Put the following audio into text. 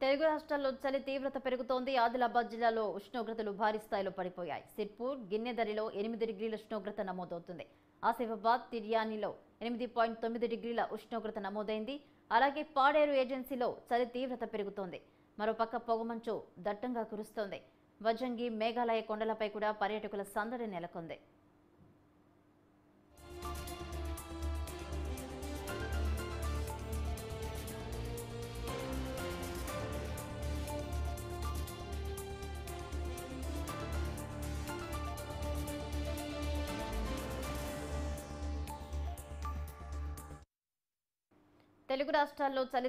తెలుగు రాష్ట్రాల్లో చలి తీవ్రత పెరుగుతోంది. ఆదిలాబాద్ జిల్లాలో ఉష్ణోగ్రతలు భారీ స్థాయిలో పడిపోయాయి. సిర్పూర్, గిన్నెదరిలో 8 డిగ్రీల ఉష్ణోగ్రత నమోదవుతుంది. ఆసిఫాబాద్, తిర్యానీలో 8.9 డిగ్రీల ఉష్ణోగ్రత నమోదైంది. అలాగే పాడేరు ఏజెన్సీలో చలి తీవ్రత పెరుగుతోంది. మరోపక్క పొగమంచు దట్టంగా కురుస్తోంది. వజంగి, మేఘాలయ కొండలపై కూడా పర్యాటకుల సందడి నెలకొంది. తెలుగు రాష్ట్రాల్లో చలి